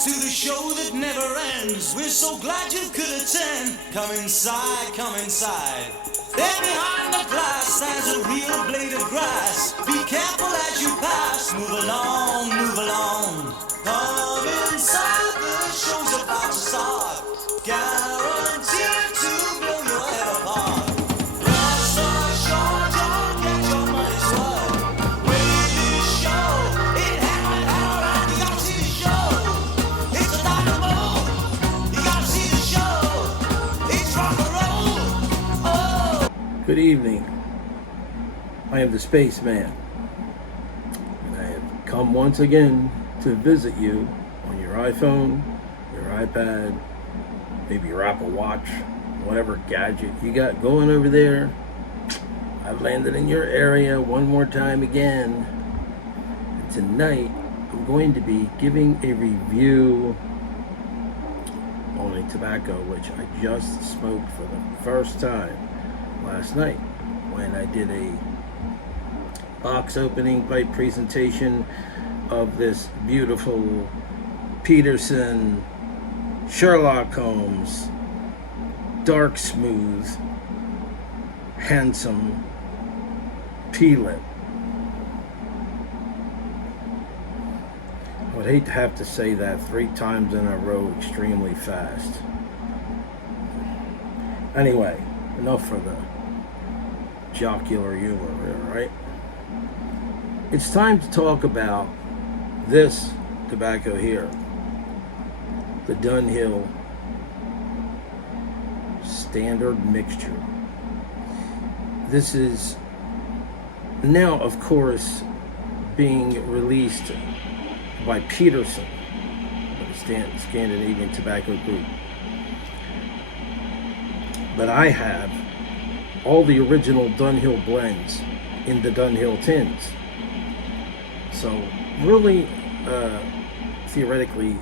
To the show that never ends. We're so glad you could attend. Come inside, come inside. There behind the glass stands a real blade of grass. Be careful as you pass. Move along, move along. Come inside, the show's about to start. Guaranteed to blow your head apart. Rest assured, you'll get your money's worth. Wait this show, it happened all right. You gotta see the show. It's a dynamo. You gotta see the show. It's rock and roll. Oh. Good evening. I am the Spaceman, and I have come once again to visit you on your iPhone, your iPad, maybe your Apple Watch, whatever gadget you got going over there. I've landed in your area one more time again, and tonight I'm going to be giving a review on a tobacco which I just smoked for the first time last night when I did a box opening pipe presentation of this beautiful Peterson Sherlock Holmes dark smooth handsome P-lip. I would hate to have to say that 3 times in a row extremely fast. Anyway, enough for the jocular humor here, right? It's time to talk about this tobacco here, the Dunhill Standard Mixture. This is now, of course, being released by Peterson, the Scandinavian Tobacco Group. But I have all the original Dunhill blends in the Dunhill tins. So really, theoretically,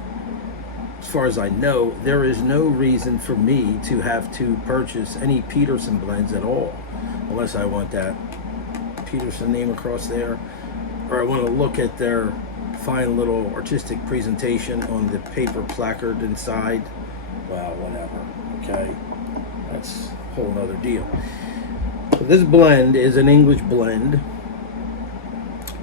as far as I know, there is no reason for me to have to purchase any Peterson blends at all, unless I want that Peterson name across there, or I want to look at their fine little artistic presentation on the paper placard inside. Well, whatever, okay? That's a whole nother deal. So this blend is an English blend.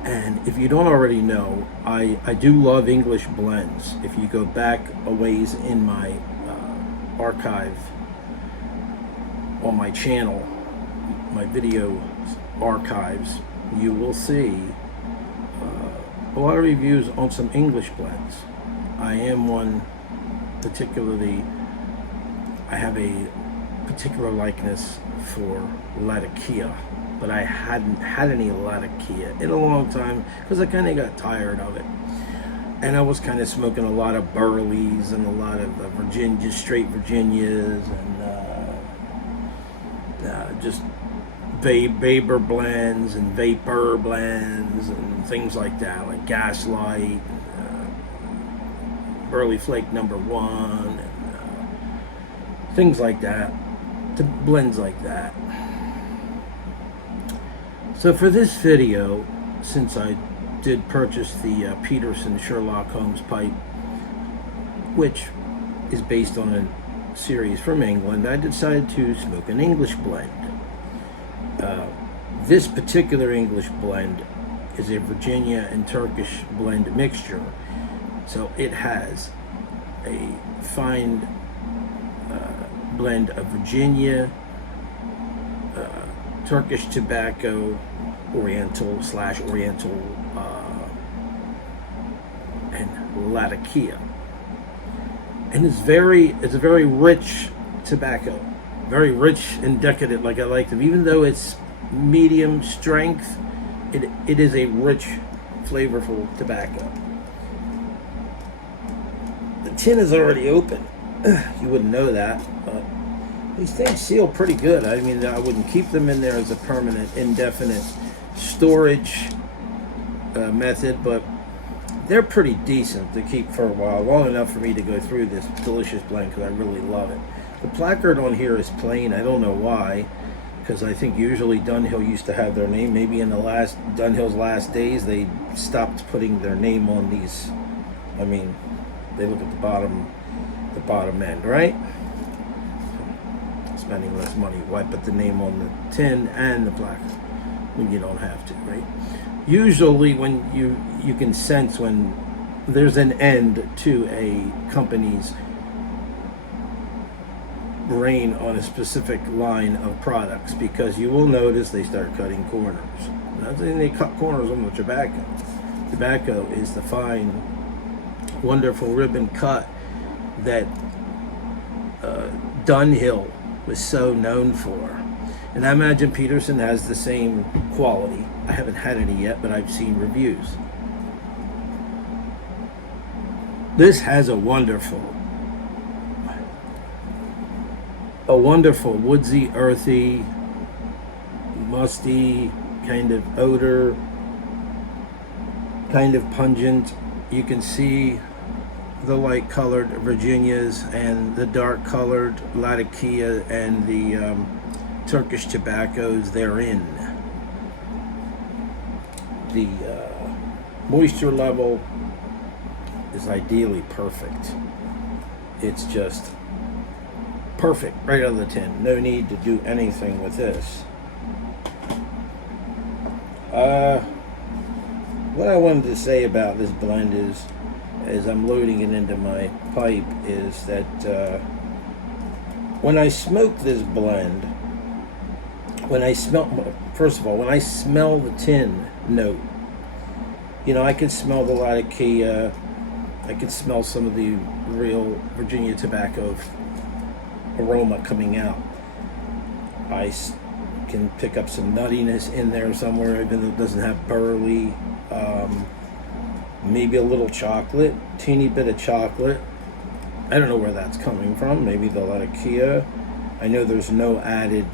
And if you don't already know, I do love English blends. If you go back a ways in my archive on my channel, my video archives, you will see a lot of reviews on some English blends. I am one particularly, I have a particular likeness for Latakia, but I hadn't had any Latakia in a long time because I kind of got tired of it. And I was kind of smoking a lot of Burleys and a lot of Virginia, straight Virginias, and just vapor blends and vapor blends and things like that, like Gaslight, Burley Flake #1, and things like that, to blends like that. So for this video, since I did purchase the Peterson Sherlock Holmes pipe, which is based on a series from England, I decided to smoke an English blend. This particular English blend is a Virginia and Turkish blend mixture, so it has a fine blend of Virginia, Turkish tobacco, Oriental, and Latakia. And it's a very rich tobacco. very rich and decadent, like I like them. Even though it's medium strength, it is a rich, flavorful tobacco. The tin is already open. You wouldn't know that, but these things seal pretty good. I mean, I wouldn't keep them in there as a permanent, indefinite storage method, but they're pretty decent to keep for a while, long enough for me to go through this delicious blend because I really love it. The placard on here is plain. I don't know why, because I think usually Dunhill used to have their name. Maybe in the last Dunhill's last days, they stopped putting their name on these. I mean, they look at the bottom end, right? Spending less money. Why put the name on the tin and the placard when you don't have to, right? Usually when you can sense when there's an end to a company's reign on a specific line of products, because you will notice they start cutting corners. Not saying they cut corners on the tobacco. Tobacco is the fine, wonderful ribbon cut that Dunhill was so known for. And I imagine Peterson has the same quality. I haven't had any yet, but I've seen reviews. This has a wonderful woodsy, earthy, musty kind of odor, kind of pungent. You can see the light colored Virginias and the dark colored Latakia and the Turkish tobaccos therein. The moisture level is ideally perfect. It's just perfect right out of the tin. No need to do anything with this. What I wanted to say about this blend is, as I'm loading it into my pipe, is that when I smoke this blend, when I smell the tin note, you know, I can smell the Latakia, I can smell some of the real Virginia tobacco aroma coming out. I can pick up some nuttiness in there somewhere, even though it doesn't have burley. Maybe a little chocolate, teeny bit of chocolate. I don't know where that's coming from. Maybe the Latakia. I know there's no added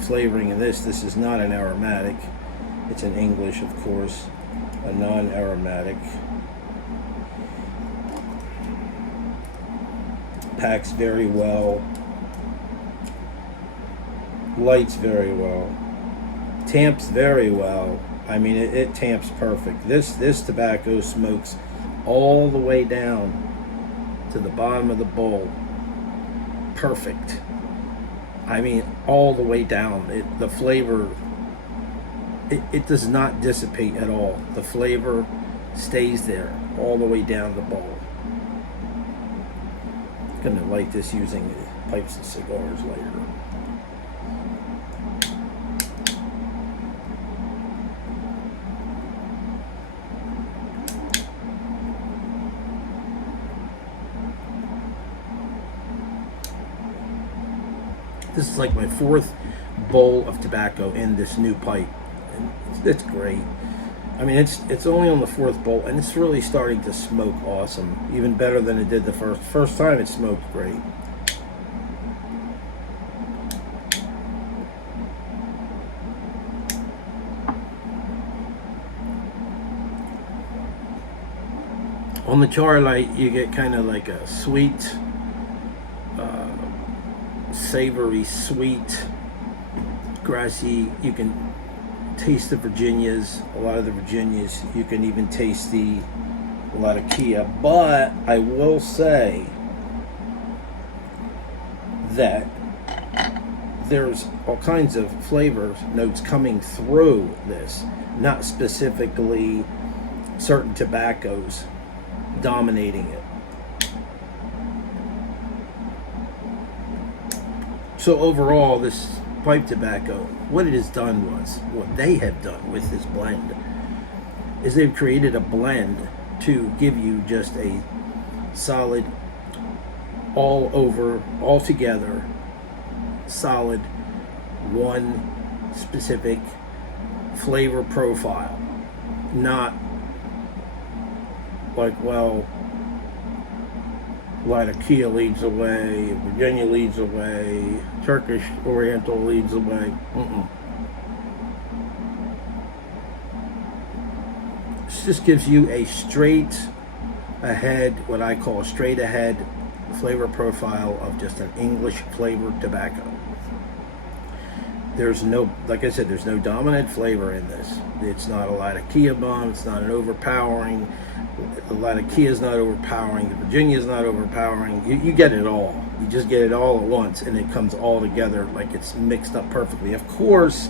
flavoring in this. This is not an aromatic. It's an English, of course, a non-aromatic. Packs very well. Lights very well. Tamps very well. I mean, it tamps perfect. This tobacco smokes all the way down to the bottom of the bowl. Perfect. I mean, all the way down. The flavor, it does not dissipate at all. The flavor stays there all the way down the bowl. I'm going to light this using pipes and cigars later. This is like my fourth bowl of tobacco in this new pipe, and it's great. I mean, it's only on the fourth bowl, and it's really starting to smoke awesome, even better than it did the first time. It smoked great. On the char light, you get kind of like a sweet, savory, sweet, grassy. You can taste the Virginias, a lot of the Virginias. You can even taste the Latakia. But I will say that there's all kinds of flavor notes coming through this, not specifically certain tobaccos dominating it. So overall, this pipe tobacco, what it has done was, what they have done with this blend, is they've created a blend to give you just a solid, all over, all together, solid one specific flavor profile. Not like, well, Latakia leads the way, Virginia leads the way, Turkish Oriental leads the way. This just gives you a straight ahead, what I call a straight ahead flavor profile of just an English flavored tobacco. There's no, like I said, there's no dominant flavor in this. It's not a Latakia bomb. It's not an overpowering. The Latakia is not overpowering. The Virginia is not overpowering. You get it all. You just get it all at once, and it comes all together like it's mixed up perfectly. Of course,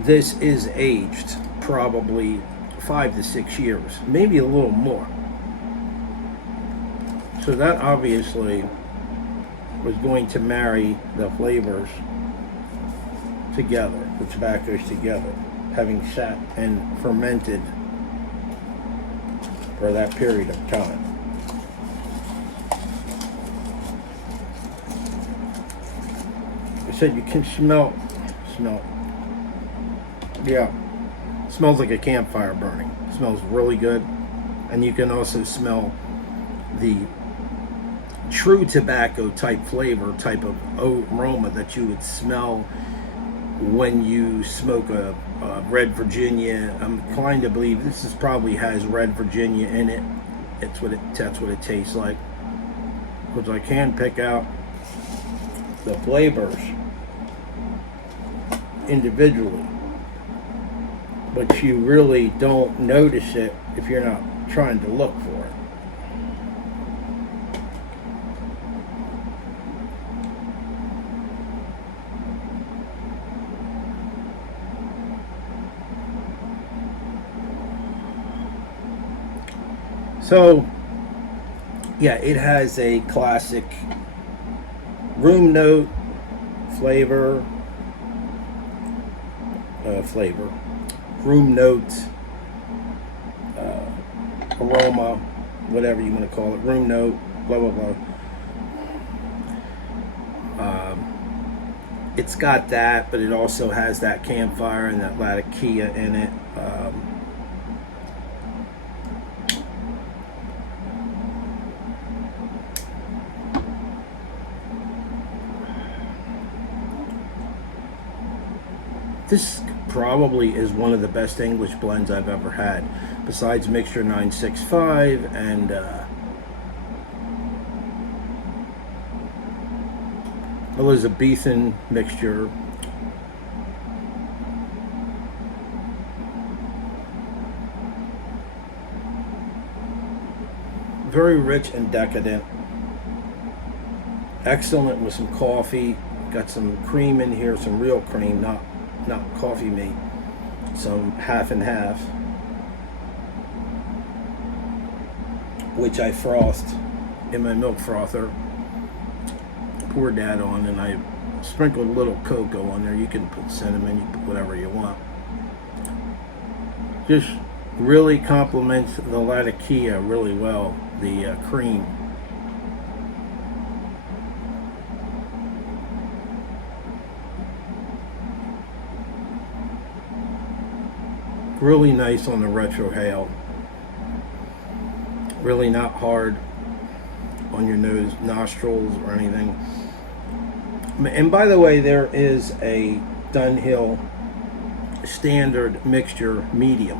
this is aged probably 5 to 6 years, maybe a little more. So that obviously was going to marry the flavors together, the tobaccos together, having sat and fermented for that period of time. I said you can smell, yeah, it smells like a campfire burning. It smells really good. And you can also smell the true tobacco type flavor, type of aroma that you would smell when you smoke a red Virginia. I'm inclined to believe this probably has red Virginia in it. That's what it tastes like. Because I can pick out the flavors individually, but you really don't notice it if you're not trying to look for it. So, yeah, it has a classic room note, flavor, room note, aroma, whatever you want to call it, room note, blah, blah, blah. It's got that, but it also has that campfire and that Latakia in it. This probably is one of the best English blends I've ever had, besides Mixture 965 and Elizabethan mixture. Very rich and decadent. Excellent with some coffee. Got some cream in here, some real cream, not coffee mate. Some half and half, which I frothed in my milk frother. Poured that on, and I sprinkled a little cocoa on there. You can put cinnamon, you can put whatever you want. Just really complements the Latakia really well, the cream. Really nice on the retrohale. Really not hard on your nose, nostrils, or anything. And by the way, there is a Dunhill standard mixture medium,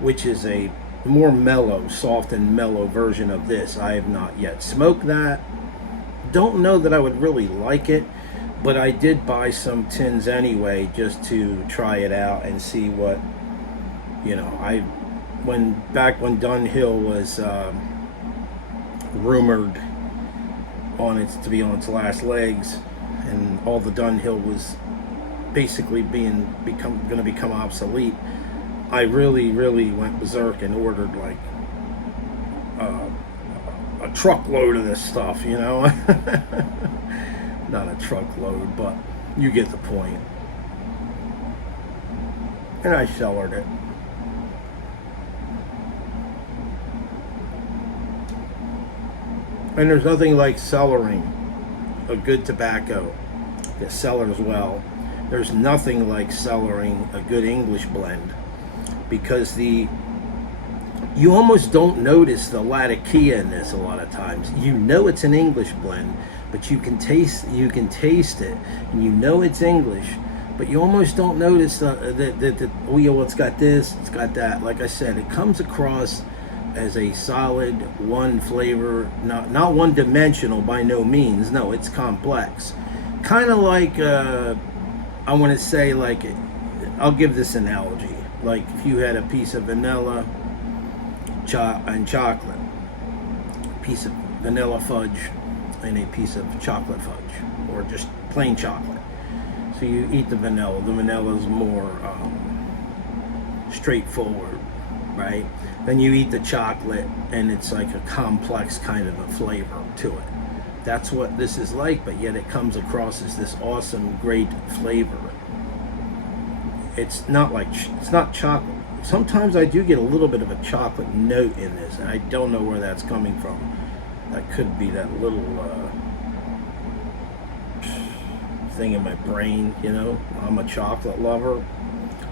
which is a more mellow, soft and mellow version of this. I have not yet smoked that. Don't know that I would really like it, but I did buy some tins anyway just to try it out and see what, back when Dunhill was rumored to be on its last legs, and all the Dunhill was basically going to become obsolete, I really went berserk and ordered like a truckload of this stuff, Not a truckload, but you get the point. And I cellared it. And there's nothing like cellaring a good tobacco the cellars well. There's nothing like cellaring a good English blend, because you almost don't notice the Latakia in this a lot of times. You know it's an English blend, but you can taste it, and you know it's English, but you almost don't notice that oh yeah, well, it's got this, it's got that. Like I said, it comes across as a solid one flavor, not one dimensional by no means. No, it's complex. Kind of like I want to say, like, I'll give this analogy. Like if you had a piece of vanilla and chocolate, a piece of vanilla fudge and a piece of chocolate fudge, or just plain chocolate. So you eat the vanilla. The vanilla is more straightforward, right? Then you eat the chocolate, and it's like a complex kind of a flavor to it. That's what this is like, but yet it comes across as this awesome, great flavor. It's not chocolate. Sometimes I do get a little bit of a chocolate note in this, and I don't know where that's coming from. That could be that little thing in my brain, you know. I'm a chocolate lover.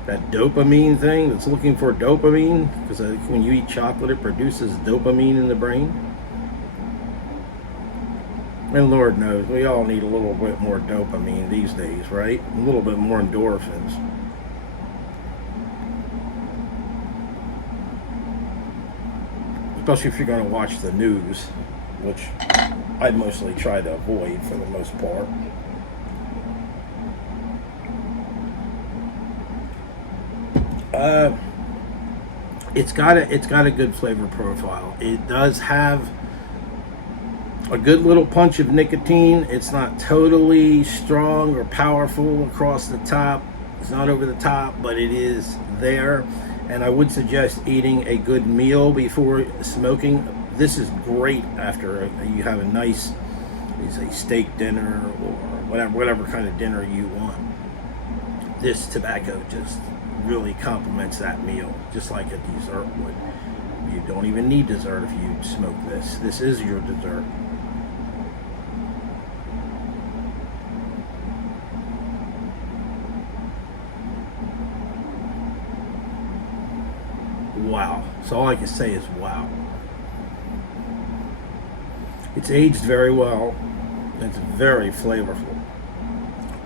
That dopamine thing that's looking for dopamine, because when you eat chocolate, it produces dopamine in the brain. And Lord knows, we all need a little bit more dopamine these days, right? A little bit more endorphins. Especially if you're going to watch the news, which I mostly try to avoid for the most part. It's got a good flavor profile. It does have a good little punch of nicotine. It's not totally strong or powerful across the top. It's not over the top, but it is there. And I would suggest eating a good meal before smoking. This is great after you have a nice, say, steak dinner or whatever kind of dinner you want. This tobacco just really complements that meal, just like a dessert would. You don't even need dessert if you smoke this. This is your dessert. Wow. So all I can say is wow. It's aged very well. It's very flavorful.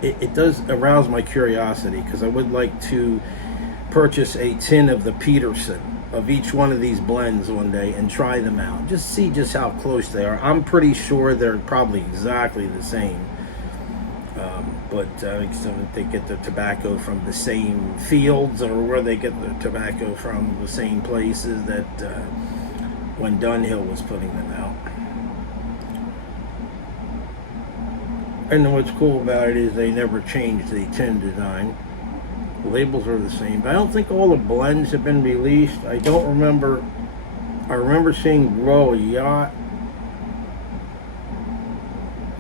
It does arouse my curiosity, because I would like to purchase a tin of the Peterson of each one of these blends one day and try them out. Just see just how close they are. I'm pretty sure they're probably exactly the same. But so they get the tobacco from the same fields, or where they get the tobacco from the same places that when Dunhill was putting them out. And what's cool about it is they never changed the tin design. The labels are the same, but I don't think all the blends have been released. I don't remember. I remember seeing Royal Yacht.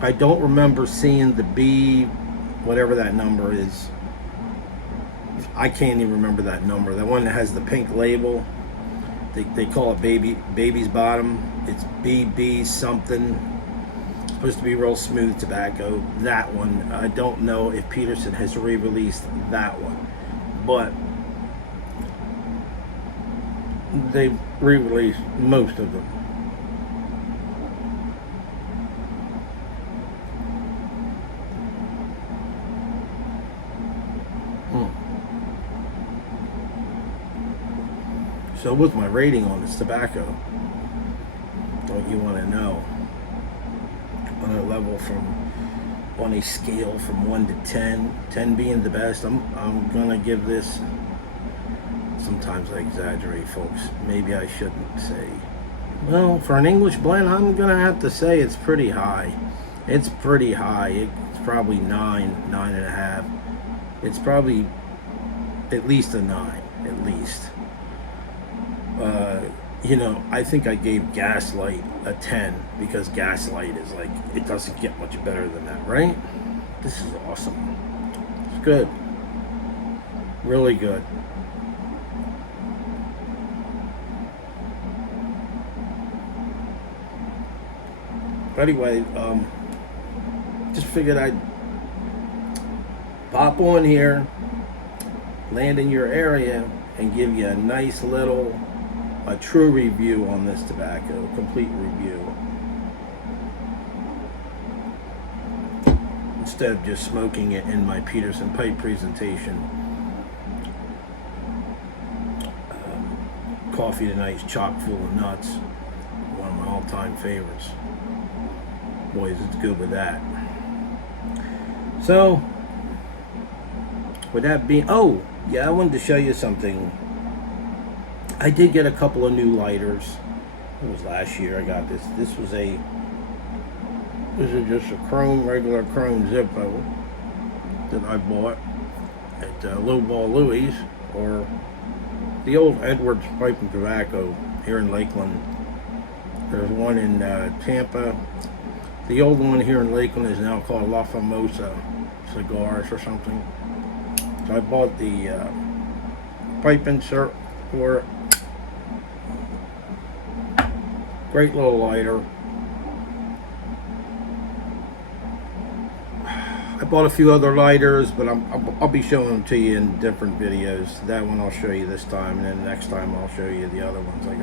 I don't remember seeing the B, whatever that number is. I can't even remember that number. The one that has the pink label. They call it baby's bottom. It's BB something. Supposed to be real smooth tobacco. That one, I don't know if Peterson has re-released that one, but they've re-released most of them. So what's my rating on this tobacco? Don't you want to know? On a level on a scale from 1 to 10, 10 being the best, I'm gonna give this, sometimes I exaggerate, folks, maybe I shouldn't say, well, for an English blend, I'm gonna have to say it's pretty high. It's pretty high. It's probably 9.5. It's probably at least a 9, at least. I think I gave Gaslight a 10, because Gaslight is like, it doesn't get much better than that, right? This is awesome. It's good. Really good. But anyway, just figured I'd pop on here, land in your area, and give you a nice little, a true review on this tobacco, a complete review. Instead of just smoking it in my Peterson pipe presentation. Coffee tonight is chock full of nuts. One of my all-time favorites. Boys, it's good with that. So, with that being, oh yeah, I wanted to show you something. I did get a couple of new lighters. It was last year I got this. This is just a regular chrome Zippo that I bought at Lowball Louie's, or the old Edwards Pipe and Tobacco here in Lakeland. There's one in Tampa. The old one here in Lakeland is now called La Famosa Cigars or something. So I bought the pipe insert for it. Great little lighter. I bought a few other lighters, but I'll be showing them to you in different videos. That one I'll show you this time, and then next time I'll show you the other ones I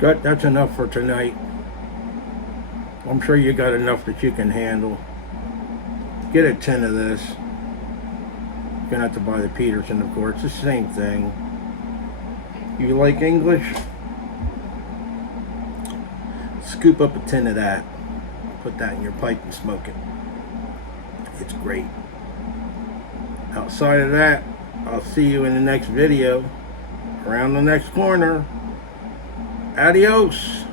got. That's enough for tonight. I'm sure you got enough that you can handle. Get a 10 of this. You're gonna have to buy the Peterson, of course. It's the same thing. You like English? Scoop up a 10 of that. Put that in your pipe and smoke it. It's great. Outside of that, I'll see you in the next video. Around the next corner. Adios.